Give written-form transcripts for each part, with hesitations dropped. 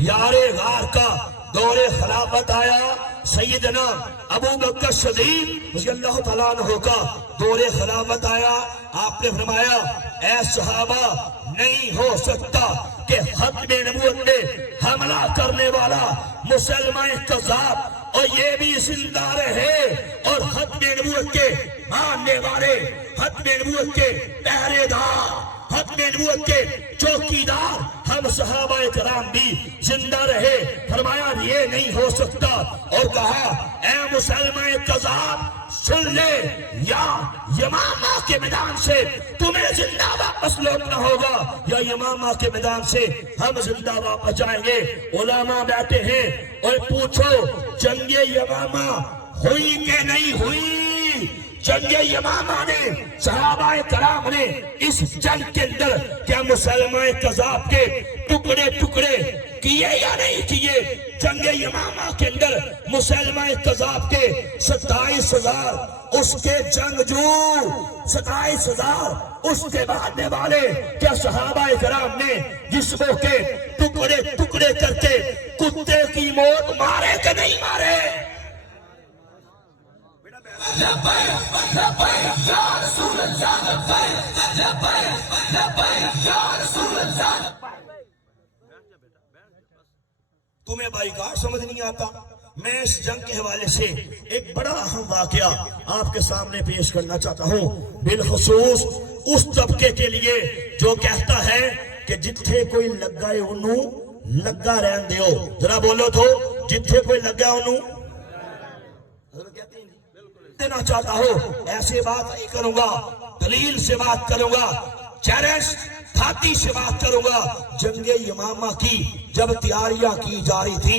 یار غار کا دور خلافت آیا، سیدنا ابو بکر صدیق رضی اللہ تعالیٰ عنہ کا دور خلافت آیا، آپ نے فرمایا اے صحابہ نہیں ہو سکتا کہ ختم نبوت میں حملہ کرنے والا مسلمہ کذاب اور یہ بھی زندہ رہے اور ختم نبوت کے ماننے والے، ختم نبوت کے پہرے دار، ختم نبوت کے چوکیدار ہم صحابہ کرام بھی زندہ رہے۔ فرمایا یہ نہیں ہو سکتا اور کہا اے مسلمہ کذاب سن لے، یا یمامہ کے میدان سے تمہیں زندہ واپس لوٹنا ہوگا یا یمامہ کے میدان سے ہم زندہ واپس جائیں گے۔ علماء بیٹھے ہیں اور پوچھو جنگ یمامہ ہوئی کہ نہیں ہوئی؟ جنگ یمامہ نے صحابہ کرام نے اس جنگ کے اندر کیا مسلمہ کذاب کے ٹکڑے ٹکڑے کیے یا نہیں کیے؟ جنگ یمامہ کے اندر مسلمہ کذاب کے 27,000 اس کے جنگجو، 27,000 اس کے مارنے والے، کیا صحابہ کرام نے جسموں کے ٹکڑے ٹکڑے کر کے کتے کی موت مارے کہ نہیں مارے؟ تمہیں بھائی کار سمجھ نہیں آتا؟ میں اس جنگ کے حوالے سے ایک بڑا اہم واقعہ آپ کے سامنے پیش کرنا چاہتا ہوں، بالخصوص اس طبقے کے لیے جو کہتا ہے کہ جتھے کوئی لگا ہے انہوں لگا رہن دیو۔ ذرا بولو تو، جتھے کوئی لگا انہوں دینا چاہتا ہوں۔ ایسے بات نہیں کروں گا، دلیل سے بات کروں گا، چیلنج دھاتی سے بات کروں گا۔ جنگ یمامہ کی جب تیاریاں کی جا رہی تھی،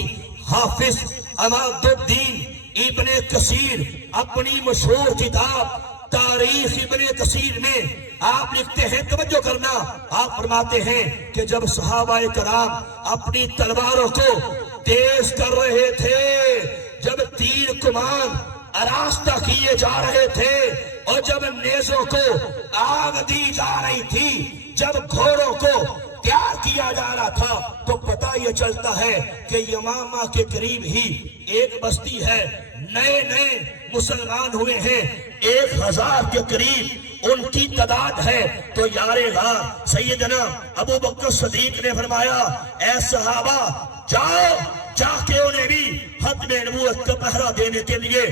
حافظ عماد الدین ابن کثیر اپنی مشہور کتاب تاریخ ابن کثیر میں آپ لکھتے ہیں، توجہ کرنا، آپ فرماتے ہیں کہ جب صحابہ کرام اپنی تلواروں کو تیز کر رہے تھے، جب تیر کمان آراستہ کیے جا رہے تھے اور جب نیزوں کو آگ دی جا رہی تھی، جب گھوڑوں کو تیار کیا جا رہا تھا، تو پتہ یہ چلتا ہے کہ یمامہ کے قریب ہی ایک بستی ہے، نئے نئے مسلمان ہوئے ہیں، 1,000 کے قریب ان کی تعداد ہے۔ تو یار غار سیدنا ابو بکر صدیق نے فرمایا اے صحابہ جاؤ، جا کے انہیں بھی ختم نبوت کا پہرا دینے کے لیے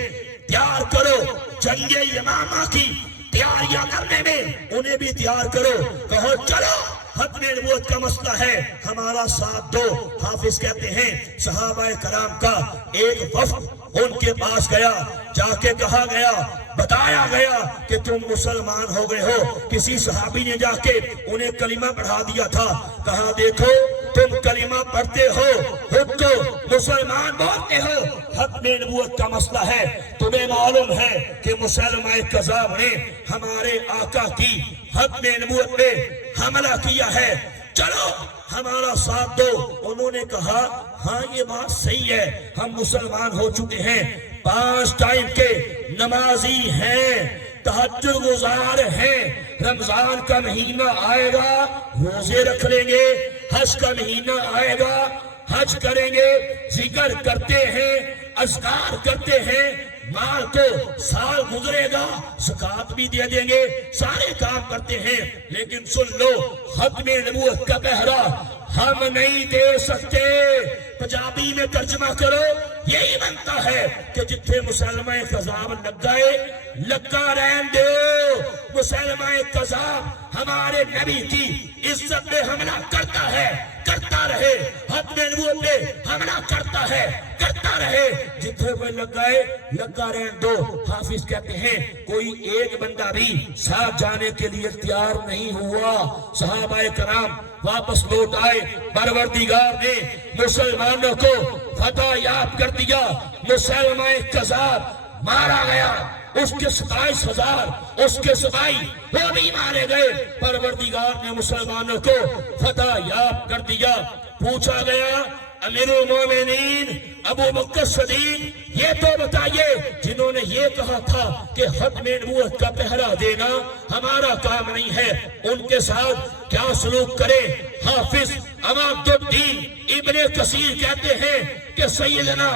تیار کرو، جنگ یمامہ کی تیاریاں کرنے میں انہیں بھی تیار کرو، کہو چلو ختم نبوت کا مسئلہ ہے، ہمارا ساتھ دو۔ حافظ کہتے ہیں صحابہ کرام کا ایک وفد ان کے پاس گیا، جا کے کہا گیا، بتایا گیا کہ تم مسلمان ہو گئے ہو۔ کسی صحابی نے جا کے انہیں کلمہ پڑھا دیا تھا، کہا دیکھو تم کلمہ پڑھتے ہو، خود کو مسلمان بولتے ہو، ختم نبوت کا مسئلہ ہے، تمہیں معلوم ہے کہ مسلمہ کذاب نے ہمارے آقا کی ختم نبوت پہ حملہ کیا ہے، چلو ہمارا ساتھ دو۔ انہوں نے کہا ہاں یہ بات صحیح ہے، ہم مسلمان ہو چکے ہیں، 5 ٹائم کے نمازی ہیں، تہجد گزار ہیں، رمضان کا مہینہ آئے گا روزے رکھ لیں گے، حج کا مہینہ آئے گا حج کریں گے، ذکر کرتے ہیں، اذکار کرتے ہیں، مال کو سال گزرے گا زکوٰۃ بھی دے دیں گے، سارے کام کرتے ہیں، لیکن سن لو ختم نبوت کا پہرا ہم نہیں دے سکتے۔ پنجابی میں ترجمہ کرو، یہی بنتا ہے کہ جتھے مسلمہ کذاب لگ گئے لگا رہن دو۔ مسلمہ کذاب ہمارے نبی کی عزت پہ حملہ کرتا ہے، کرتا رہے، ختم نبوت پہ حملہ کرتا ہے، کرتا رہے، جتھے وہ لگ گئے لگا رہن دو۔ حافظ کہتے ہیں کوئی ایک بندہ بھی ساتھ جانے کے لیے تیار نہیں ہوا۔ صحابہ کرام واپس لوٹ آئے، پروردگار نے مسلمانوں کو فتح یاب کر دیا، مسلمہ کذاب مارا گیا، اس کے 27,000 اس کے سپاہی وہ بھی مارے گئے، پروردگار نے مسلمانوں کو فتح یاب کر دیا۔ پوچھا گیا امیر المومنین ابو بکر صدیق یہ تو بتائیے جنہوں نے یہ کہا تھا کہ ختم نبوت کا پہرا دینا ہمارا کام نہیں ہے، ان کے ساتھ کیا سلوک کرے؟ حافظ عماد الدین ابن کثیر کہتے ہیں کہ سیدنا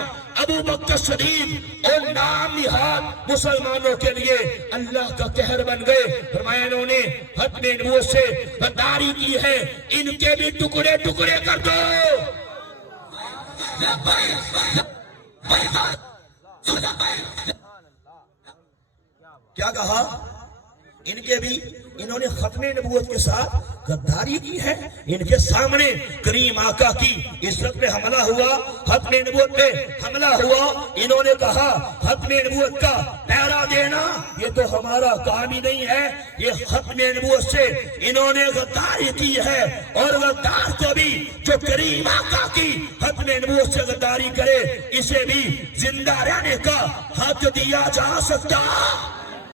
ابو بکر صدیق اور نام نہاد مسلمانوں کے لیے اللہ کا قہر بن گئے۔ فرمایا انہوں نے ختم نبوت سے غداری کی ہے، ان کے بھی ٹکڑے ٹکڑے کر دو۔ کیا کہا؟ ان کے بھی انہوں نے ختم نبوت کے ساتھ غداری کی ہے، ان کے سامنے کریم آقا کی عزت پہ حملہ ہوا، ختم نبوت پہ حملہ ہوا، انہوں نے کہا ختم نبوت کا پہرا دینا یہ تو ہمارا کام ہی نہیں ہے، یہ ختم نبوت سے انہوں نے غداری کی ہے، اور غدار کو بھی جو کریم آقا کی ختم نبوت سے غداری کرے اسے بھی زندہ رہنے کا حق دیا جا سکتا۔